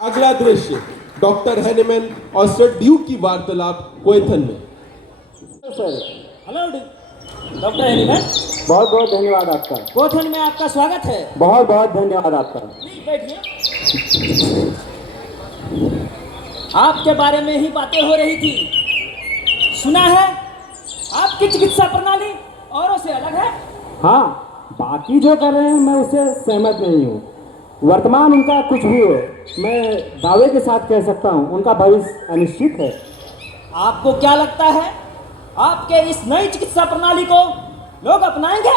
अगला दृश्य doctor Hahnemann और सर ड्यूक की वार्तालाप कोएथन में। सर हेलो डॉक्टर हैनेमैन, बहुत बहुत धन्यवाद आपका। कोएथन में आपका स्वागत है। बहुत बहुत धन्यवाद आपका। प्लीज बैठिए। आपके बारे में ही बातें हो रही थी। सुना है आपकी चिकित्सा प्रणाली औरों से अलग है। हाँ, बाकी जो कर रहे हैं मैं उससे सहमत नहीं हूँ। वर्तमान उनका कुछ भी हो, मैं दावे के साथ कह सकता हूँ उनका भविष्य अनिश्चित है। आपको क्या लगता है आपके इस नई चिकित्सा प्रणाली को लोग अपनाएंगे?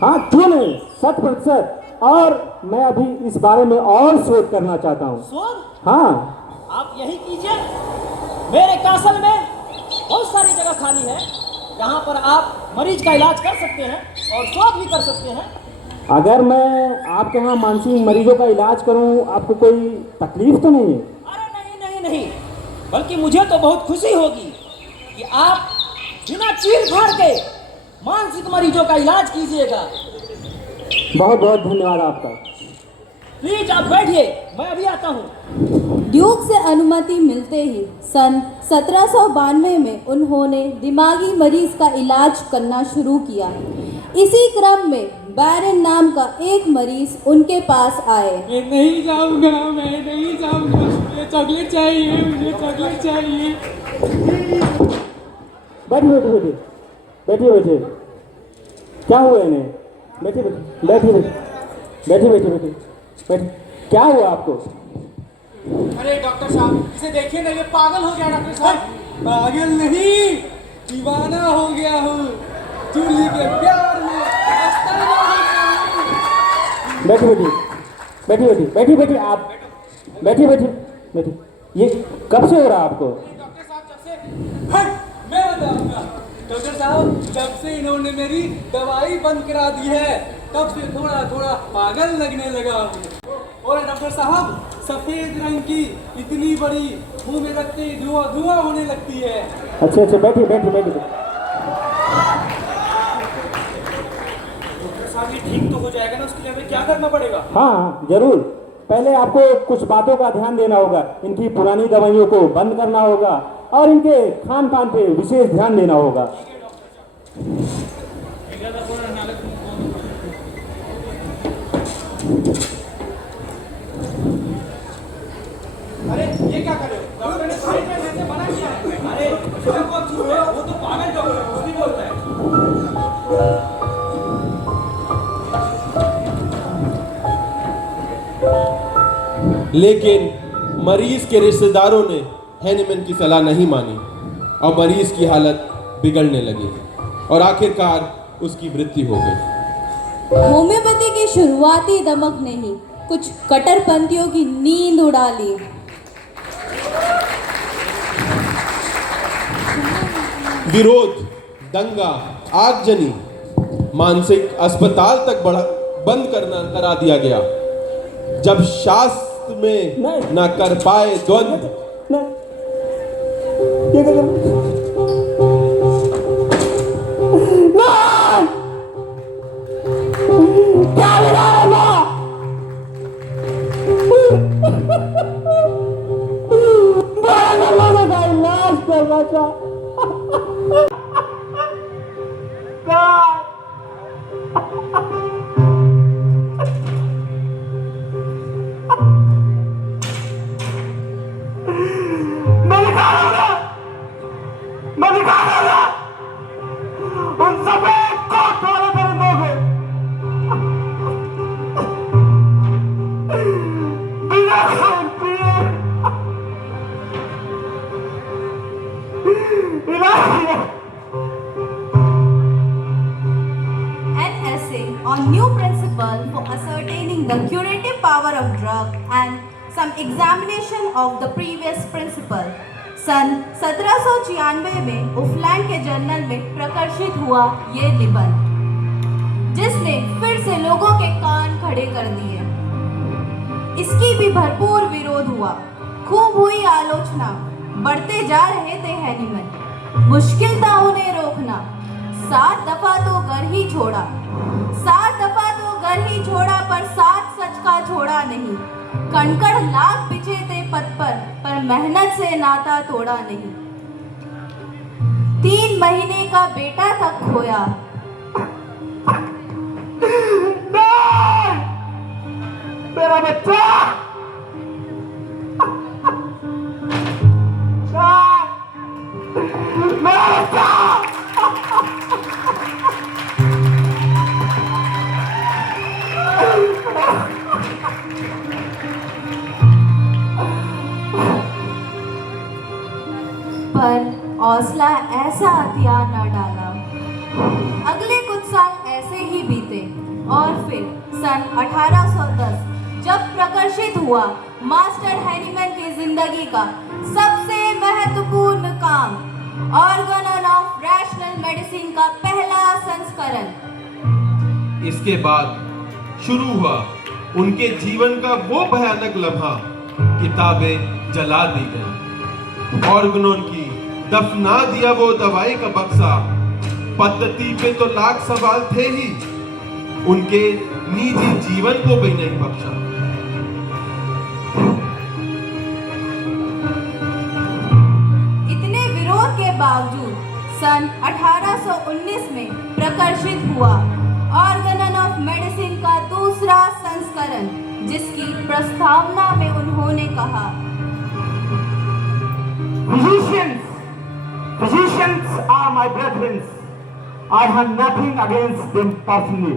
हाँ, क्यों नहीं, 100%। और मैं अभी इस बारे में और शोध करना चाहता हूँ। शोध? हाँ, आप यही कीजिए। मेरे कासल में बहुत सारी जगह खाली है जहाँ पर आप मरीज का इलाज कर सकते हैं और शोध भी कर सकते हैं। अगर मैं आपके यहाँ मानसिक मरीजों का इलाज करूँ, आपको कोई तकलीफ तो नहीं है? अरे नहीं नहीं नहीं, बल्कि मुझे तो बहुत खुशी होगी कि आप बिना चीर फाड़ के मानसिक मरीजों का इलाज कीजिएगा। बहुत बहुत धन्यवाद आपका। प्लीज आप बैठिए, मैं अभी आता हूँ। ड्यूक से अनुमति मिलते ही सन 1792 में उन्होंने दिमागी मरीज का इलाज करना शुरू किया। इसी क्रम में बैरन नाम का एक मरीज उनके पास आए। मैं नहीं जाऊंगा, मुझे चॉकलेट चाहिए, मुझे चॉकलेट चाहिए। बैठिए बैठिए बैठिए बैठिए। क्या हुआ इन्हें? बैठिए बैठिए बैठिए बैठिए बैठिए बैठिए बैठिए। क्या हुआ आपको? अरे डॉक्टर साहब, इसे देखिए ना, ये पागल हो गया। डॉक्टर साहब, पागल नहीं, दीवाना हो गया हूँ। जूली के प्यार में बैठिए बैठिए बैठिए बैठिए बैठिए बैठिए आप बैठिए बैठिए बैठिए। ये कब से हो रहा है आपको? डॉक्टर साहब, जब से मैं बताऊंगा। डॉक्टर साहब, जब से इन्होंने मेरी दवाई बंद करा दी है तब से थोड़ा थोड़ा पागल लगने लगा हूँ। और डॉक्टर साहब, सफेद रंग की इतनी बड़ी मुंह में रखते ही धुआं धुआं होने लगती है। अच्छा अच्छा, बैठिए बैठिए बैठिए। डॉक्टर साहब, ये ठीक तो हो जाएगा ना? उसके लिए हमें क्या करना पड़ेगा? हाँ जरूर, पहले आपको कुछ बातों का ध्यान देना होगा। इनकी पुरानी दवाइयों को बंद करना होगा और इनके खान पान पे विशेष ध्यान देना होगा। अरे ये क्या कर रहे हो? डॉक्टर ने साइड में से मना किया है। अरे वो तो पागल डॉक्टर है, कुछ नहीं बोलता है। लेकिन मरीज के रिश्तेदारों ने हैनेमैन की सलाह नहीं मानी और मरीज की हालत बिगड़ने लगी और आखिरकार उसकी मृत्यु हो गई। होम्योपैथी की शुरुआती दमक ने ही कुछ कट्टरपंथियों की नींद उड़ा ली। विरोध, दंगा, आगजनी, मानसिक अस्पताल तक बंद करा दिया गया। जब शास्त्र में न कर पाए द्वंद, An essay on new principle for ascertaining the curative power of drug and some examination of the previous principle सन 1796 में उफलैंड के जर्नल में प्रकाशित हुआ ये निबंध, जिसने फिर से लोगों के कान खड़े कर दिए। इसकी भी भरपूर विरोध हुआ, खूब हुई आलोचना। बढ़ते जा रहे थे हैनेमैन, मुश्किल था उन्हें रोकना। 7 दफा तो घर ही छोड़ा, 7 दफा तो घर ही छोड़ा, पर 7 सच का छोड़ा नहीं। कणकण लाख बिछे थे पद पर मेहनत से नाता तोड़ा नहीं। 3 महीने का बेटा तक खोया। मेरा बच्चा मेरा बच्चा पर हौसला ऐसा हथियार न डाला। अगले कुछ साल ऐसे ही बीते और फिर सन 1810 जब प्रकाशित हुआ मास्टर हैनीमैन की जिंदगी का सबसे महत्वपूर्ण काम, ऑर्गन ऑफ रैशनल मेडिसिन का पहला संस्करण। इसके बाद शुरू हुआ उनके जीवन का वो भयानक लम्हा, किताबें जला दी गई, ऑर्गनों की दफना दिया वो दवाई का बक्सा। पद्धति पे तो लाख सवाल थे ही, उनके निजी जीवन को भी नहीं बख्शा। इतने विरोध के बावजूद सन 1819 में प्रकाशित हुआ ऑर्गन ऑफ मेडिसिन का दूसरा संस्करण, जिसकी प्रस्तावना में उन्होंने कहा, Physicians are my brethren. I have nothing against them personally.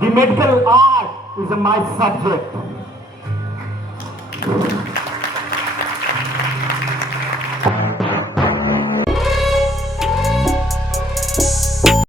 The medical art is my subject.